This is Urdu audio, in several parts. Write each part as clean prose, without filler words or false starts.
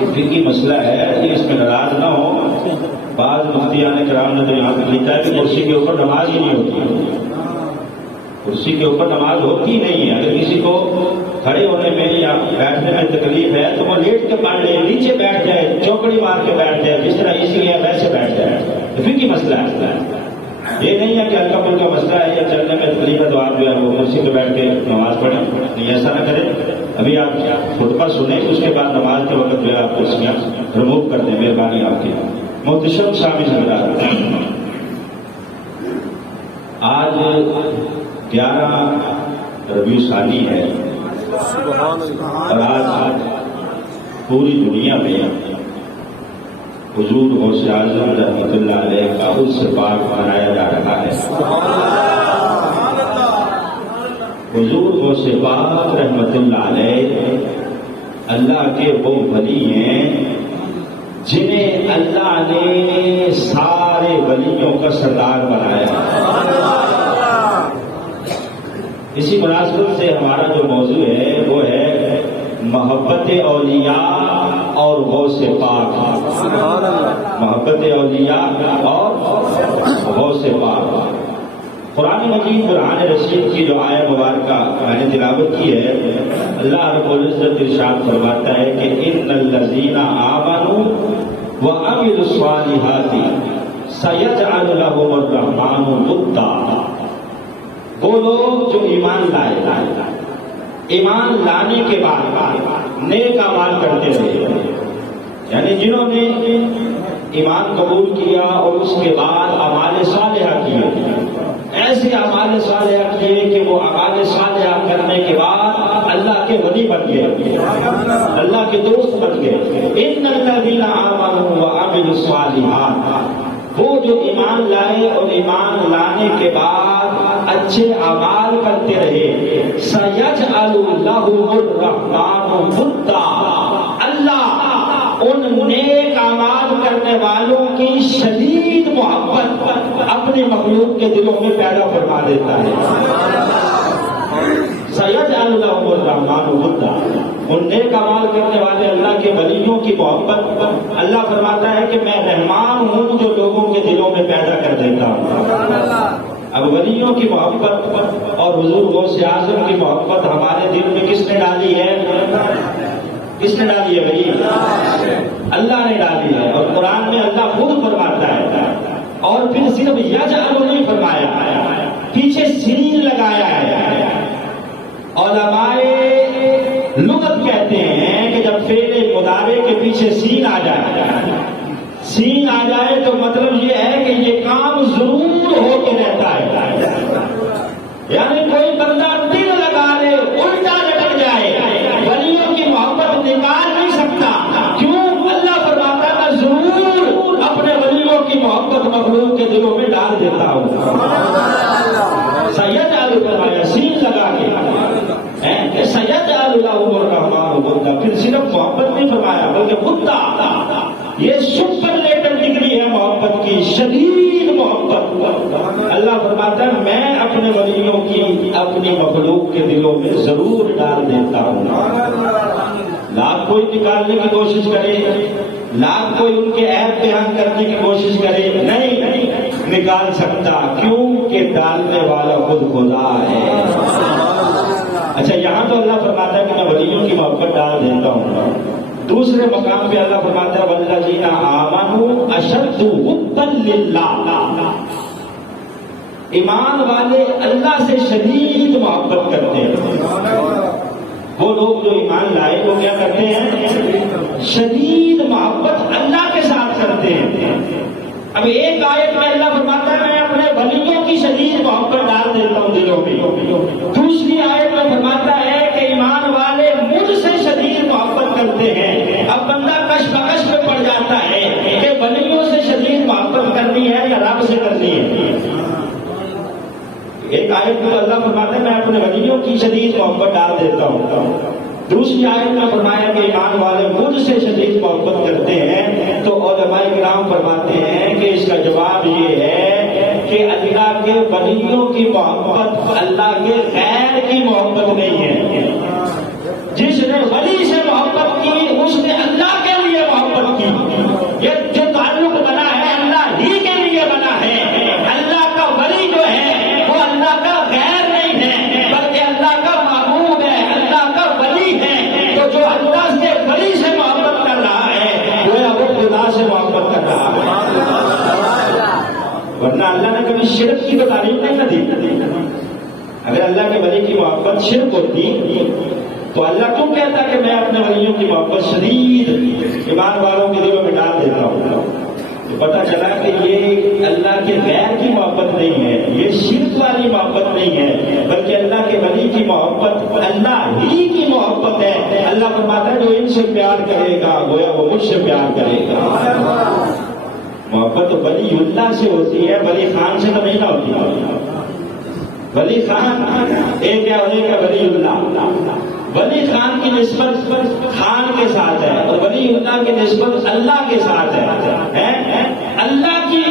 یہ فقہی مسئلہ ہے، یہ اس میں ناراض نہ ہو۔ بعض مفتیان کرام نے تو یہاں تک لکھا ہے کہ کرسی کے اوپر نماز ہی نہیں ہوتی، کرسی کے اوپر نماز ہوتی نہیں ہے۔ اگر کسی کو کھڑے ہونے میں یا بیٹھنے میں تکلیف ہے تو وہ لیٹ کے پڑھ لے، نیچے بیٹھ جائے، چوکڑی مار کے بیٹھ جائے، جس طرح اسی ہے ویسے بیٹھ جائے۔ فقہی مسئلہ ہے، یہ نہیں ہے کہ ہلکا پھلکا مسئلہ ہے یا چلنے میں تکلیف ہے تو آپ جو ہے وہ کرسی پہ بیٹھ کے نماز پڑھیں، نہیں ایسا نہ کریں۔ ابھی آپ خطبہ سنیں، اس کے بعد نماز کے وقت جو ہے آپ کرسیاں ریموو کر دیں، مہربانی آپ کی۔ محتشم شامل حضرات، آج 11 ربیع ثانی ہے اور آج پوری دنیا میں حضور غوث اعظم رحمۃ اللہ علیہ کا عرس پاک منایا جا رہا ہے۔ حضور غوث پاک رحمۃ اللہ علیہ اللہ کے وہ ولی ہیں جنہیں اللہ نے سارے ولیوں کا سردار بنایا۔ اسی مناسبت سے ہمارا جو موضوع ہے وہ ہے محبت اولیاء اور غوث پاک، محبت اولیاء اور غوث پاک۔ قرآن مجید برہان رشید کی جو آیت مبارکہ میں نے تلاوت کی ہے، اللہ رب العزت ارشاد فرماتا ہے کہ ان الذین آمنوا وعملوا الصالحات سیجعل لهم الرحمن ودا۔ وہ لوگ جو ایمان لائے، ایمان لانے کے بعد نیک اعمال کرتے رہے، یعنی جنہوں نے ایمان قبول کیا اور اس کے بعد اعمال صالحہ کیے، ایسے اعمال صالحہ کیے کہ وہ اعمال صالحہ کرنے کے بعد اللہ کے ولی بن گئے، اللہ کے دوست بن گئے۔ ان الذین آمنوا وعملوا الصالحات، وہ جو ایمان لائے اور ایمان لانے کے بعد اچھے اعمال کرتے رہے، سَيَجْعَلُ لَهُمُ الرَّحْمَنُ وُدًّا، اللہ ان نیک اعمال کرنے والوں کی شدید محبت اپنے مخلوق کے دلوں میں پیدا فرما دیتا ہے۔ سَيَجْعَلُ لَهُمُ الرَّحْمَنُ وُدًّا، ان نیک اعمال کرنے والے اللہ کے ولیوں کی محبت اللہ فرماتا ہے کہ میں رحمان ہوں جو لوگوں کے دلوں میں پیدا کر دیتا ہوں۔ اب ولیوں کی محبت اور حضور غوث اعظم کی محبت ہمارے دل میں کس نے ڈالی ہے؟ کس نے ڈالی ہے بھائی؟ اللہ نے ڈالی ہے، اور قرآن میں اللہ خود فرماتا ہے، اور پھر صرف یجعل نہیں فرمایا، پیچھے سین لگایا ہے۔ علماء لغت کہتے ہیں کہ جب فعل مضارع کے پیچھے سین آ جائے، سین آ جائے تو مطلب یہ ہے کہ یہ کام ضرور ہو کے رہتا ہے، یعنی کوئی بندہ دل لگا لے الٹا لٹک جائے، ولیوں کی محبت نکال نہیں سکتا۔ کیوں؟ اللہ فرماتا ہے میں ضرور اپنے ولیوں کی محبت مخلوق کے دلوں میں ڈال دیتا ہوں۔ سیجعل فرمایا سین لگا کے، سیجعل لهم الرحمن ودا، پھر صرف محبت نہیں فرمایا بلکہ ودا، یہ سپرلیٹر ڈگری ہے محبت کی، شدید محبت۔ اللہ فرماتا ہے میں اپنے ولیوں کی اپنی مخلوق کے دلوں میں ضرور ڈال دیتا ہوں۔ لاکھ کوئی نکالنے کی کوشش کرے، لاکھ کوئی ان کے عیب بیان کرنے کی کوشش کرے، نہیں نکال سکتا، کیوں کہ ڈالنے والا خود خدا ہے۔ اچھا، یہاں تو اللہ فرماتا ہے کہ میں ولیوں کی محبت ڈال دیتا ہوں، دوسرے مقام پہ اللہ فرماتا ہے والذین آمنوا اشد حبا للہ، ایمان والے اللہ سے شدید محبت کرتے ہیں۔ وہ لوگ جو ایمان لائے وہ کیا کرتے ہیں؟ شدید محبت اللہ کے ساتھ کرتے ہیں۔ اب ایک آیت میں اللہ فرماتا ہے میں اپنے ولیوں کی شدید محبت ڈال دیتا ہوں دلوں میں، دوسری آیت میں فرماتا ہے کہ ایمان والے مجھ سے شدید محبت کرتے ہیں۔ اب بندہ کش بکش میں پڑ جاتا ہے کہ ولیوں سے شدید محبت کرنی ہے یا رب سے کرنی ہے۔ ایک آیت میں اللہ فرماتا ہے میں اپنے ولیوں کی شدید محبت ڈال دیتا ہوں، دوسری آیت میں فرمایا کہ ایمان والے مجھ سے شدید محبت کرتے ہیں۔ تو علماء کرام فرماتے ہیں کہ اس کا جواب یہ ہے کہ اللہ کے ولیوں کی محبت اللہ کے غیر کی محبت نہیں ہے۔ جس نے ولی سے محبت کی اس نے اللہ کے لیے جو اللہ سے ولی سے محبت کر رہا ہے گویا وہ خدا سے محبت کر رہا ہے، ورنہ اللہ نے کبھی شرک کی تو تعریف نہیں دی۔ اگر اللہ کے ولی کی محبت شرک ہوتی تو اللہ کیوں کہتا کہ میں اپنے ولیوں کی محبت شدید ایمان والوں کے دلوں میں ڈال دیتا ہوں؟ تو پتہ چلا کہ یہ اللہ کے غیر کی محبت نہیں ہے، یہ شرک والی محبت نہیں ہے، بلکہ اللہ کے ولی کی محبت اللہ ہی کی محبت ہے۔ اللہ فرماتا ہے جو ان سے پیار کرے گا گویا وہ مجھ سے پیار کرے گا۔ محبت تو ولی اللہ سے ہوتی ہے، ولی خان سے تو نہیں نہ ہوتی۔ ولی خان ایک کیا ہونے کا ولی اللہ، ولی خان کی نسبت خان کے ساتھ ہے اور ولی اللہ کی نسبت اللہ کے ساتھ ہے۔ اللہ کی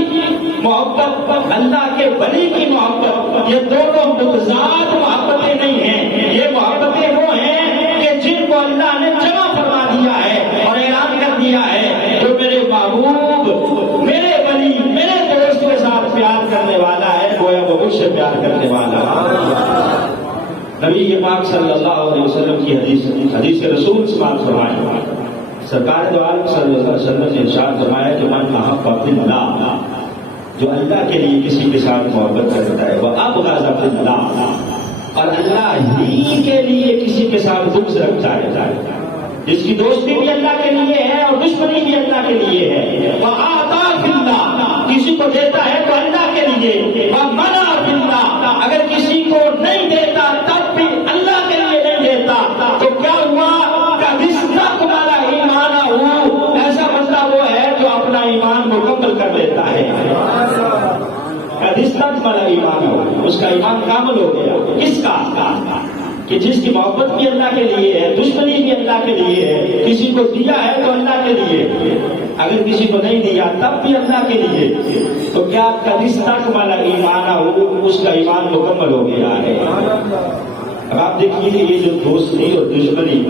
محبت، اللہ کے ولی کی محبت، یہ دونوں متضاد محبتیں نہیں ہیں، یہ محبتیں وہ ہیں کہ جن کو اللہ نے جمع فرما دیا ہے اور اعلان کر دیا ہے جو میرے محبوب، میرے ولی، میرے دوست کے ساتھ پیار کرنے والا ہے گویا وہ مجھ سے پیار کرنے والا ہے۔ نبی پاک صلی اللہ علیہ وسلم کی حدیث رسول سے بات فرمائے، سرکار دو عالم صلی اللہ علیہ وسلم نے ارشاد فرمایا کہ من احب اللہ، جو اللہ کے لیے کسی کے ساتھ محبت کرتا ہے، وہ ابغض اللہ، اور اللہ ہی کے لیے کسی کے ساتھ بغض رکھتا ہے، جس کی دوستی بھی اللہ کے لیے ہے اور دشمنی بھی اللہ کے لیے ہے، وہ آتا اللہ، کسی کو دیتا ہے تو اللہ کے لیے، وہ منع اللہ، اگر کسی کو نہیں دیتا تب بھی اللہ کے لیے نہیں دیتا تو کیا ہوا؟ ایسا بندہ وہ ہے جو اپنا ایمان مکمل کر لیتا ہے، ایمان ہو، اس کا ایمان کامل ہو گیا۔ کس کا؟ کہ جس کی محبت بھی اللہ کے لیے ہے، دشمنی بھی اللہ کے لیے ہے، کسی کو دیا ہے تو اللہ کے لیے، اگر کسی کو نہیں دیا تب بھی اللہ کے لیے، تو کیا کدیس تک والا ایمان ہو، اس کا ایمان مکمل ہو گیا ہے۔ اب آپ دیکھیے کہ یہ جو دوستی اور دشمنی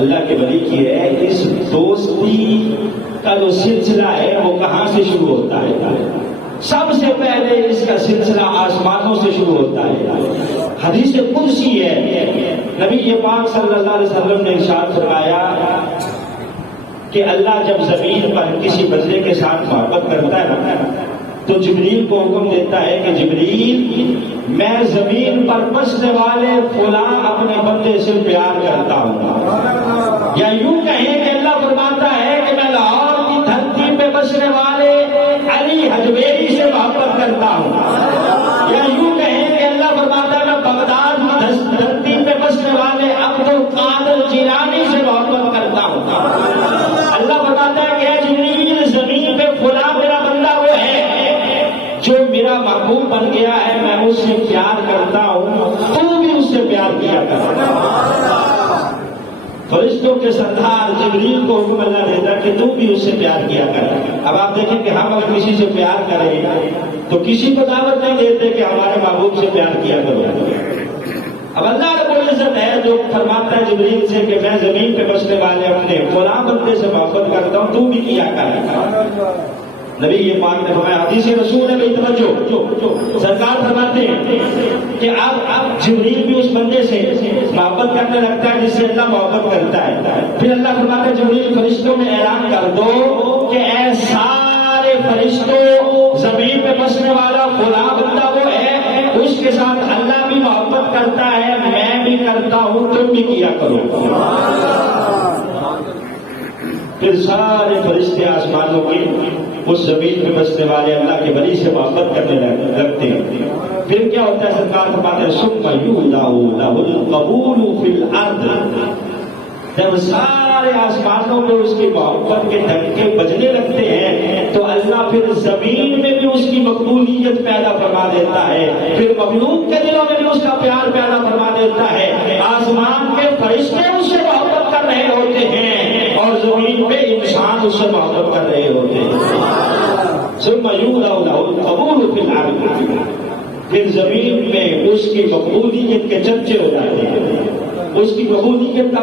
اللہ کے ولی کی ہے، اس دوستی کا جو سلسلہ ہے وہ کہاں سے شروع ہوتا ہے؟ سب سے پہلے اس کا سلسلہ آسمانوں سے شروع ہوتا ہے۔ حدیث قدسی ہے، نبی پاک صلی اللہ علیہ وسلم نے ارشاد فرمایا کہ اللہ جب زمین پر کسی بندے کے ساتھ محبت کرتا ہے نا تو جبریل کو حکم دیتا ہے کہ جبریل میں زمین پر بسنے والے فلاں اپنے بندے سے پیار کرتا ہوں، یا یوں کہیں کہ اللہ فرماتا ہے کہ میں لاہور کی دھرتی پہ بسنے والے علی حجویری سے محبت کرتا ہوں، یا یوں کہیں کہ اللہ فرماتا ہے میں بغداد کی دھرتی پہ بسنے والے عبد القادر جیلانی سے محبت کرتا ہوں۔ اللہ فرماتا ہے کہ جبریل زمین پہ فلاں میرا بندہ وہ ہے جو میرا محبوب بن گیا ہے، میں اس سے پیار کرتا ہوں، تو بھی اس سے پیار کیا کر۔ فرشتوں کے سردار جبریل کو حکم اللہ دیتا کہ تو بھی اس سے پیار کیا کر۔ اب آپ دیکھیں کہ ہم اگر کسی سے پیار کریں تو کسی کو دعوت نہیں دیتے کہ ہمارے محبوب سے پیار کیا کرو۔ اب اللہ رب العزت ہے جو فرماتا ہے جبریل سے کہ میں زمین پہ بسنے والے اپنے فلاں بندے سے محبت کرتا ہوں، تو بھی کیا کر۔ نبی یہ پاک نے فرمایا، حدیث رسول ہے بھائی توجہ، سرکار فرماتے ہیں کہ اب جبریل بھی اس بندے سے محبت کرنے لگتا ہے جس سے اللہ محبت کرتا ہے۔ پھر اللہ فرماتا ہے جبریل فرشتوں میں اعلان کر دو کہ اے سارے فرشتوں، زمین پہ بسنے والا فلاں بندہ وہ ہے، اس کے ساتھ اللہ بھی محبت کرتا ہے، میں بھی کرتا ہوں، تم بھی کیا کرو۔ پھر سارے فرشتے آسمانوں کے اس زمین پہ بسنے والے اللہ کے ولی سے محبت کرنے لگتے ہیں۔ پھر کیا ہوتا ہے؟ سرکار فرماتے ہیں ثم یودع لہ القبول فی الارض، جب سارے آسمانوں میں اس کی محبت کے ڈنکے بجنے لگتے ہیں تو اللہ پھر زمین میں بھی اس کی مقبولیت پیدا فرما دیتا ہے، پھر مخلوق کے دلوں میں بھی اس کا پیار پیدا فرما دیتا ہے۔ آسمان کے فرشتے اس سے محبت کر رہے ہوتے ہیں اور زمین پہ انسان اس سے محبت کر رہے ہوتے ہیں۔ ثم یودع لہ القبول فی الارض، پھر زمین میں اس کی مقبولیت کے چرچے ہو جاتے ہیں، اس کی مقبولیت کا